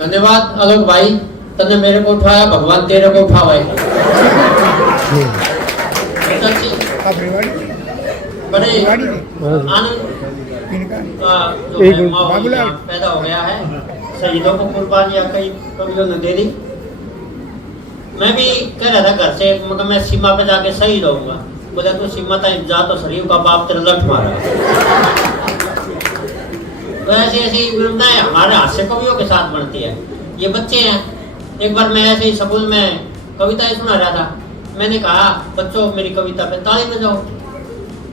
धन्यवाद आलोक भाई, तने मेरे को उठाया, भगवान तेरे को उठावा है। बड़े आनंद पैदा हो गया है, शहीदों को कुर्बानियां कई कवियों ने दे दी। मैं भी कह रहा था घर से, मगर मैं सीमा पे जाके शहीद होऊंगा। बोले तू सीमा तक जा तो शरीफ का बाप तेरा लठ मारा। तो ऐसी ऐसी विडंबनाएं हमारे हास्य कवियों के साथ बनती है। ये बच्चे हैं, एक बार मैं ऐसे ही स्कूल में कविताएं सुना रहा था। मैंने कहा बच्चों मेरी कविता पे ताली बजाओ।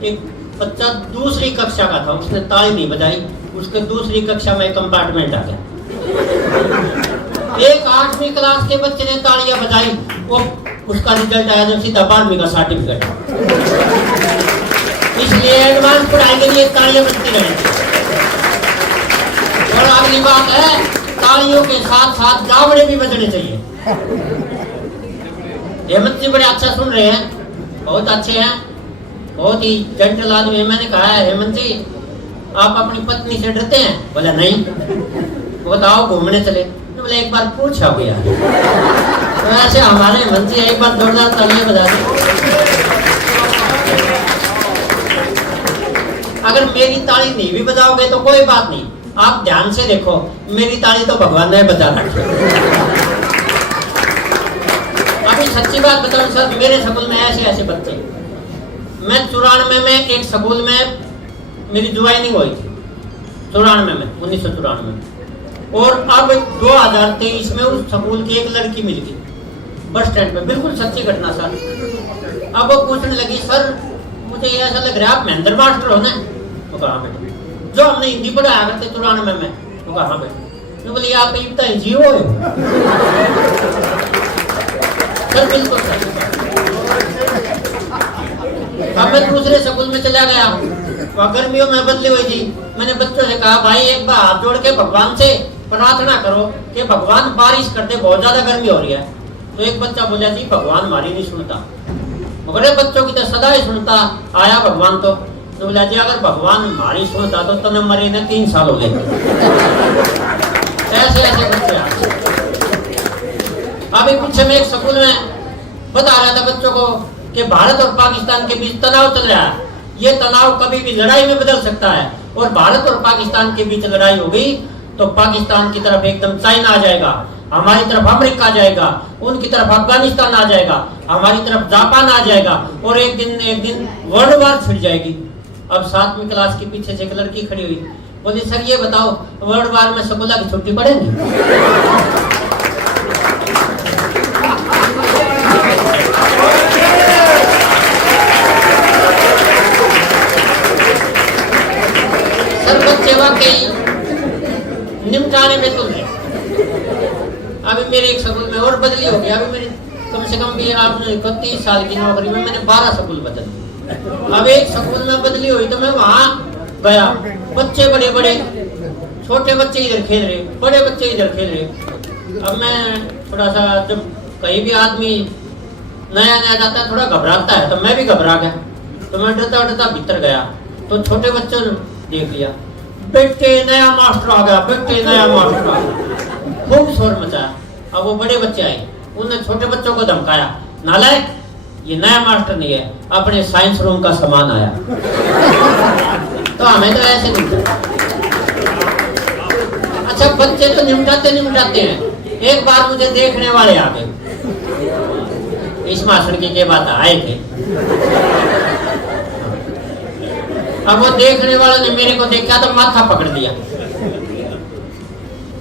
एक बच्चा दूसरी कक्षा का था, उसने ताली नहीं बजाई। उसके दूसरी कक्षा में कंपार्टमेंट आ गया। एक 8वीं क्लास के बच्चे ने तालियां बजाई, वो उसका रिजल्ट आया जब सीधा 12वीं का सर्टिफिकेट। इसलिए एडवांस पढ़ाई के लिए तालियां बजती रहेंगी। और अगली बात है, तालियों के साथ साथ जावड़े भी बजने चाहिए। हेमंत जी बड़े अच्छा सुन रहे हैं, बहुत अच्छे हैं, बहुत ही जेंटल आदमी है। मैंने कहा है हेमंत जी आप अपनी पत्नी से डरते हैं? बोला नहीं। बताओ घूमने चले? तो बोले एक बार पूछा भैया। तो ऐसे हमारे हेमंत जी एक बार जोरदार तालियां बजा दी। अगर मेरी ताली नहीं भी बजाओगे तो कोई बात नहीं, आप ध्यान से देखो, मेरी ताली तो भगवान ने बजा रखी। अभी सच्ची बात बताऊं सर, मेरे स्कूल में ऐसे ऐसे बच्चे, मैं 94 में एक स्कूल में मेरी ज्वाइनिंग हुई थी, 1994 में। और अब 2023 में उस स्कूल की एक लड़की मिल गई बस स्टैंड पे, बिल्कुल सच्ची घटना सर। अब वो पूछने लगी सर मुझे ऐसा लग रहा है आप महेंद्र मास्टर हो ना? तो कहा बेटे जो हमने हिंदी पढ़ाया करते 94 में। तो कहा बेटे, तो बोली आप इतना जियो हो सर? बिल्कुल सर। अब मैं दूसरे स्कूल में चला गया, वहाँ गर्मियों में बदली हुई थी। मैंने बच्चों से कहा भाई एक बार हाथ जोड़ के भगवान से प्रार्थना करो कि भगवान बारिश कर दे, बहुत ज्यादा गर्मी हो रही है। तो एक बच्चा बोला जी भगवान हमारी नहीं सुनता, मगर बच्चों की तो सदा ही सुनता आया भगवान। तो बोला जी अगर भगवान हमारी सुनता तो तने मरे ने 3 साल हो गए। ऐसे ऐसे बच्चे अभी पीछे में एक स्कूल में बता रहा था बच्चों को कि भारत और पाकिस्तान के बीच तनाव चल रहा है। ये तनाव कभी भी लड़ाई में बदल सकता है, और भारत और पाकिस्तान के बीच लड़ाई हो गई तो पाकिस्तान की तरफ एकदम चाइना आ जाएगा, हमारी तरफ अमेरिका आ जाएगा, उनकी तरफ अफगानिस्तान आ जाएगा, हमारी तरफ जापान आ जाएगा, और एक दिन वर्ल्ड वार छिड़ जाएगी। अब 7वीं क्लास के पीछे से एक लड़की खड़ी हुई, बोली सर ये बताओ वर्ल्ड वार में स्कूल की छुट्टी पड़ेगी? सर बच्चे वाकई निमटाने में तुम है। अभी मेरे एक स्कूल में और बदली हो गई। अभी मेरी कम से कम भी आपने 31 साल की नौकरी में मैंने 12 स्कूल बदल। अब एक स्कूल में बदली हुई तो मैं वहां गया, बच्चे बड़े बड़े, छोटे बच्चे इधर खेल रहे, बड़े बच्चे इधर खेल रहे। अब मैं थोड़ा सा, जब कहीं भी आदमी नया नया जाता है थोड़ा घबराता है, तो मैं भी घबरा गया। तो मैं डरता डरता भीतर गया तो छोटे बच्चों ने देख लिया, बेटे नया मास्टर आ गया, बेटे नया मास्टर आ गया, खूब शोर मचाया। अब वो बड़े बच्चे आए, उन्होंने छोटे बच्चों को धमकाया, नालायक ये नया मास्टर नहीं है, अपने साइंस रूम का सामान आया। तो हमें तो ऐसे नहीं। अच्छा बच्चे तो निमटाते हैं। एक बार मुझे देखने वाले आ गए, इस मास्टर की बात आए थे। अब वो देखने वाले ने मेरे को देखा तो माथा पकड़ दिया।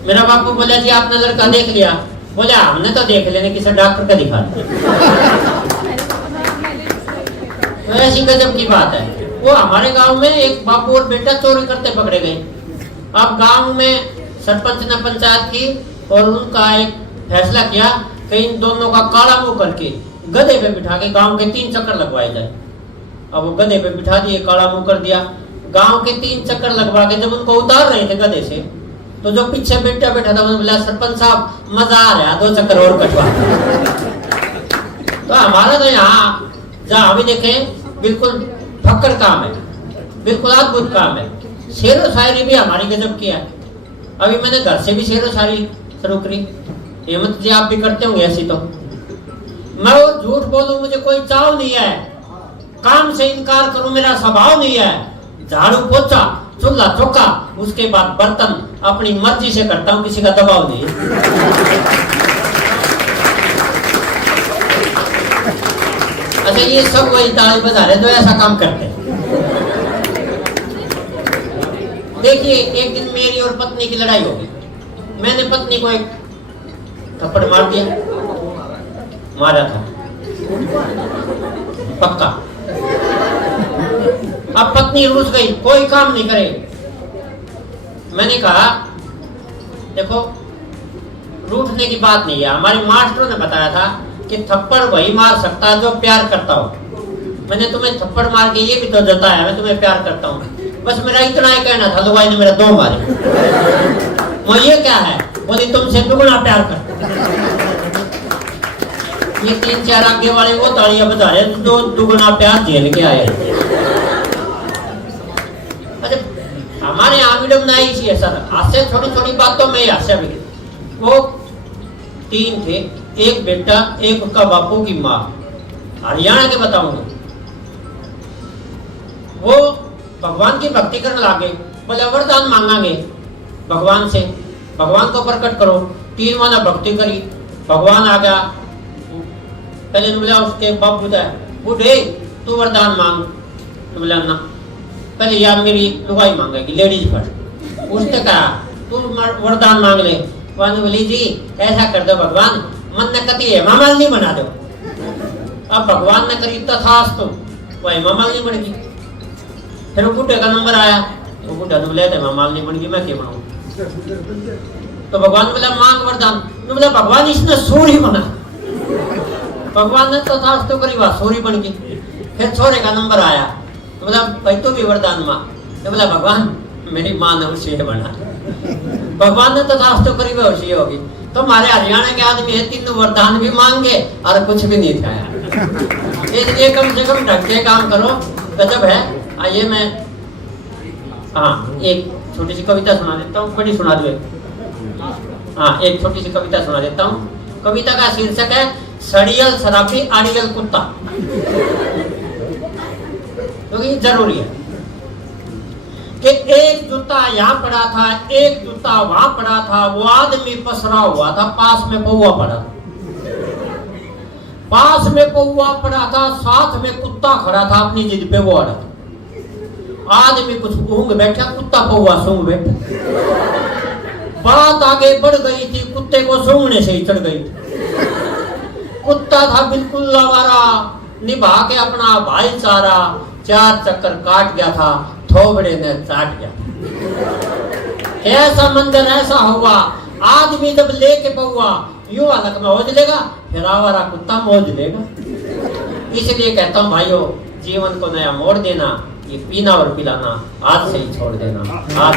मेरा बापू बोला जी आपने लड़का देख लिया? बोला हमने तो देख लेने, किसी डॉक्टर का दिखा। तो ऐसी गजब की बात है। वो हमारे गांव में एक बापू और बेटा चोरी करते पकड़े गए। अब गांव में सरपंच ने पंचायत की और उनका एक फैसला किया कि इन दोनों का काला मुंह करके गधे पे बिठा के गांव के 3 चक्कर लगवाए जाए। अब वो गधे पे बिठा दिए, काला मुंह कर दिया। गांव के 3 चक्कर लगवा के जब उनको उतार रहे थे गधे से, तो जो पीछे बेटा बैठा था उन्होंने बोला सरपंच साहब मजा आ रहा है, 2 चक्कर और कटवा। तो हमारा तो यहाँ जहाँ भी देखें बिल्कुल फक्कड़ काम है, बिल्कुल अद्भुत काम है। शेरो शायरी भी हमारी गजब की है। अभी मैंने घर से भी शेरो शायरी शुरू करी। हिम्मत जी आप भी करते होंगे ऐसी। तो मैं वो झूठ बोलूं मुझे कोई चाव नहीं है, काम से इनकार करूं मेरा स्वभाव नहीं है। झाड़ू पोछा चूल्हा चौका उसके बाद बर्तन अपनी मर्जी से करता हूं, किसी का दबाव नहीं है। अच्छा ये सब वही ताली बजा रहे जो ऐसा काम करते हैं। देखिए एक दिन मेरी और पत्नी की लड़ाई होगी। मैंने पत्नी को एक थप्पड़ मार दिया, मारा था पक्का। अब पत्नी रूठ गई, कोई काम नहीं करे। मैंने कहा देखो रूठने की बात नहीं है, हमारे मास्टरों ने बताया था कि थप्पड़ वही मार सकता है जो प्यार करता हो। मैंने तुम्हें थप्पड़ मार के ये भी तो जताया मैं तुम्हें प्यार करता हूँ। बस मेरा इतना ही कहना था, लुगाई ने मेरा 2 मारे। वो ये क्या है, बोली तुमसे दुगना प्यार कर। ये 3-4 आगे वाले वो तालियां बजा रहे जो दुगना प्यार झेल के आए। अरे हमारे यहाँ विडम्बना इसी है सर, हास्य छोटी छोटी बातों में हास्य भी। वो 3 थे, एक बेटा एक उसका बापू की माँ, हरियाणा के बताऊंगा। वो भगवान की भक्ति करने लागे, बोले वरदान मांगांगे भगवान से, भगवान को प्रकट करो। 3 महीना भक्ति करी, भगवान आ गया। पहले बोला उसके बाप बूढ़े तू वरदान मांग। तो बोला ना, पहले यार मेरी लुगाई मांगेगी लेडीज फर्स्ट। उसने कहा तू वरदान मांग ले। बोली जी ऐसा कर दो भगवान, मन ने कती है मामालिनी बना दो। अब भगवान ने करी तथास्तु, वो मामालिनी बन गई। फिर वो बूढ़े का नंबर आया, वो बूढ़ा तो बोले मामालिनी बन गई मैं क्या बनाऊं। तो भगवान बोला मांग वरदान। तो बोला भगवान इसने सूरी बना। भगवान ने तथास्तु करी, वह सूरी बन गई। फिर छोरे का नंबर आया, तो बोला भाई तू भी वरदान मांग। तो बोला भगवान मेरी माँ ने उसी बना। भगवान ने तथास्तु करी, वह उसी होगी। तो हमारे हरियाणा के आदमी है 3 वरदान भी मांगे और कुछ भी नहीं था यार। इसलिए कम से कम ढंग के काम करो, गजब है। आइए मैं एक छोटी सी कविता सुना देता हूँ, बड़ी सुना दो। एक छोटी सी कविता सुना देता हूँ। कविता का शीर्षक है सड़ियल शराबी आड़ियल कुत्ता, क्योंकि तो जरूरी है कि एक जूता यहाँ पड़ा था, एक जूता वहां पड़ा था। वो आदमी पसरा हुआ था, पास में पौवा पड़ा, पास में पौवा पड़ा था, साथ में कुत्ता खड़ा था अपनी जिद पे वो अड़ा था। आदमी कुछ ऊँग बैठा, कुत्ता पौवा सूंघ बैठा। बात आगे बढ़ गई थी, कुत्ते को सूंघने से ही चढ़ गई। कुत्ता था बिल्कुल लावारा, निभा के अपना भाईचारा। 4 चक्कर काट गया था, थोबड़े ने चाट गया। ऐसा मंजर ऐसा हुआ, आदमी जब लेके पौवा यूं हालत में हो जलेगा, फिर आवारा कुत्ता मौज लेगा। इसलिए कहता हूँ भाइयों, जीवन को नया मोड़ देना, ये पीना और पिलाना आज से ही छोड़ देना। आज